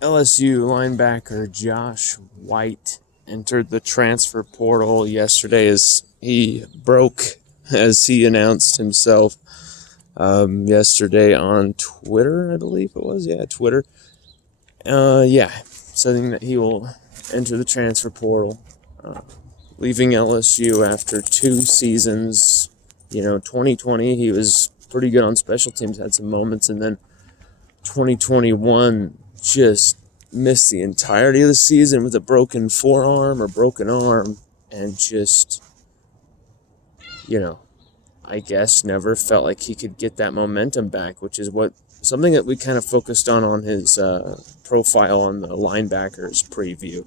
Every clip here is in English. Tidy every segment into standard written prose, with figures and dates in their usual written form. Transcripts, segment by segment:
LSU linebacker Josh White entered the transfer portal yesterday as he broke, as he announced himself yesterday on Twitter, I believe it was. Yeah, Twitter. Saying that he will enter the transfer portal, leaving LSU after 2 seasons. 2020, he was pretty good on special teams, had some moments, and then 2021 just missed the entirety of the season with a broken forearm or broken arm, and just, I guess never felt like he could get that momentum back, which is something that we kind of focused on his profile on the linebackers preview.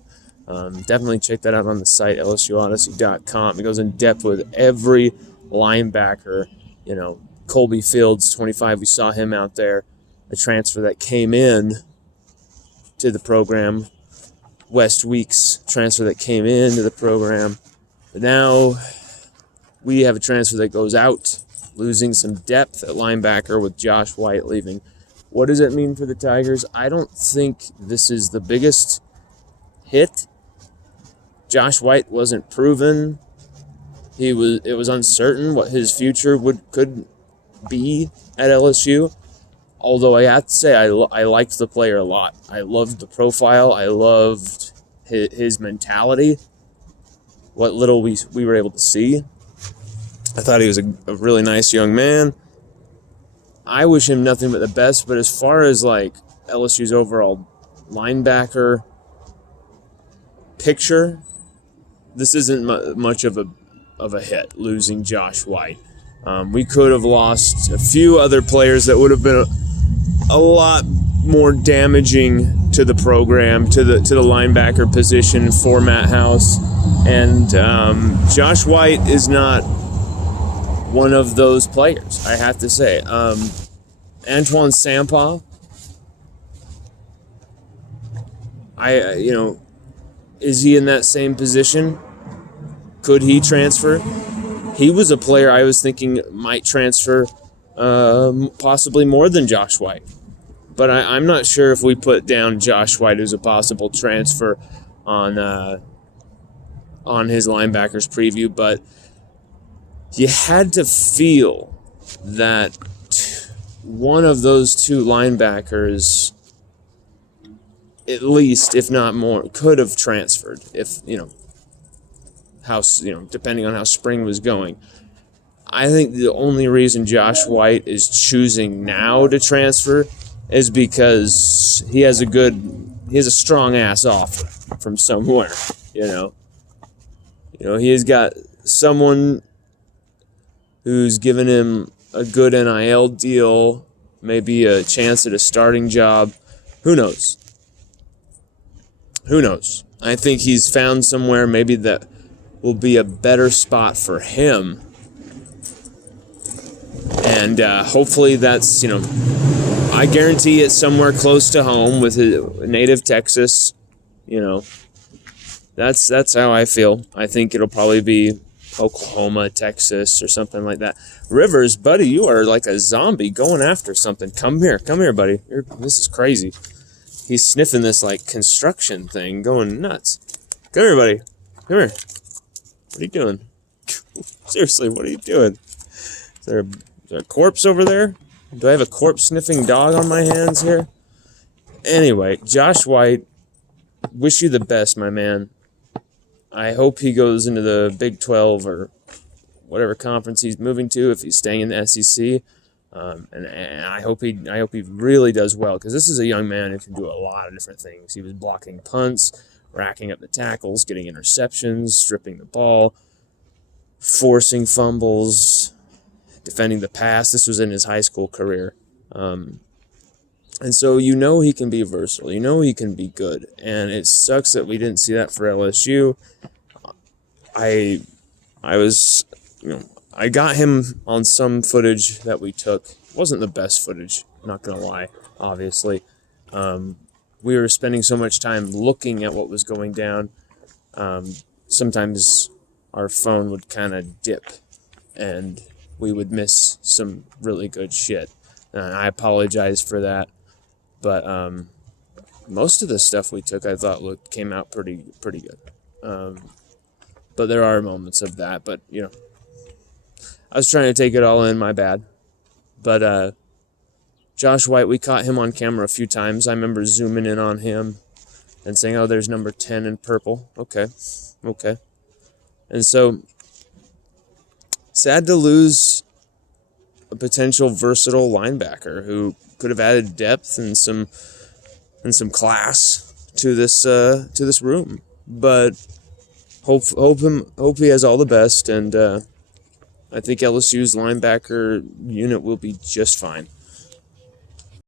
Definitely check that out on the site, lsuodyssey.com. It goes in depth with every linebacker. Colby Fields, 25, we saw him out there. A transfer that came in to the program. West Weeks, transfer that came into the program. But now we have a transfer that goes out, losing some depth at linebacker with Josh White leaving. What does it mean for the Tigers? I don't think this is the biggest hit. Josh White wasn't proven. It was uncertain what his future could be at LSU. Although I have to say, I liked the player a lot. I loved the profile. I loved his mentality. What little we were able to see. I thought he was a really nice young man. I wish him nothing but the best. But as far as LSU's overall linebacker picture, this isn't much of a hit, losing Josh White. We could have lost a few other players that would have been a lot more damaging to the program, to the linebacker position for Matt House. And Josh White is not one of those players, I have to say. Antoine Sampah, is he in that same position? Could he transfer? He was a player I was thinking might transfer possibly more than Josh White. But I'm not sure if we put down Josh White as a possible transfer on his linebackers preview. But you had to feel that one of those two linebackers, at least, if not more, could have transferred if, depending on how spring was going. I think the only reason Josh White is choosing now to transfer is because he has a strong ass offer from somewhere, He has got someone who's given him a good NIL deal, maybe a chance at a starting job. Who knows? I think he's found somewhere maybe that will be a better spot for him. And hopefully that's, I guarantee it's somewhere close to home with his native Texas. That's how I feel. I think it'll probably be Oklahoma, Texas, or something like that. Rivers, buddy, you are like a zombie going after something. Come here, buddy. This is crazy. He's sniffing this construction thing, going nuts. Come here, buddy. Come here. What are you doing? Seriously, what are you doing? Is there a corpse over there? Do I have a corpse-sniffing dog on my hands here? Anyway, Josh White, wish you the best, my man. I hope he goes into the Big 12 or whatever conference he's moving to, if he's staying in the SEC. And I hope he really does well, because this is a young man who can do a lot of different things. He was blocking punts, racking up the tackles, getting interceptions, stripping the ball, forcing fumbles, defending the pass. This was in his high school career. And so he can be versatile. He can be good. And it sucks that we didn't see that for LSU. I was, I got him on some footage that we took. It wasn't the best footage, not going to lie, obviously. We were spending so much time looking at what was going down. Sometimes our phone would kind of dip and we would miss some really good shit. I apologize for that. But most of the stuff we took, I thought came out pretty good. But there are moments of that. But I was trying to take it all in. My bad. But Josh White, we caught him on camera a few times. I remember zooming in on him and saying, "Oh, there's number 10 in purple." Okay. And so, sad to lose a potential versatile linebacker who could have added depth and some class to this room. But hope he has all the best, and I think LSU's linebacker unit will be just fine.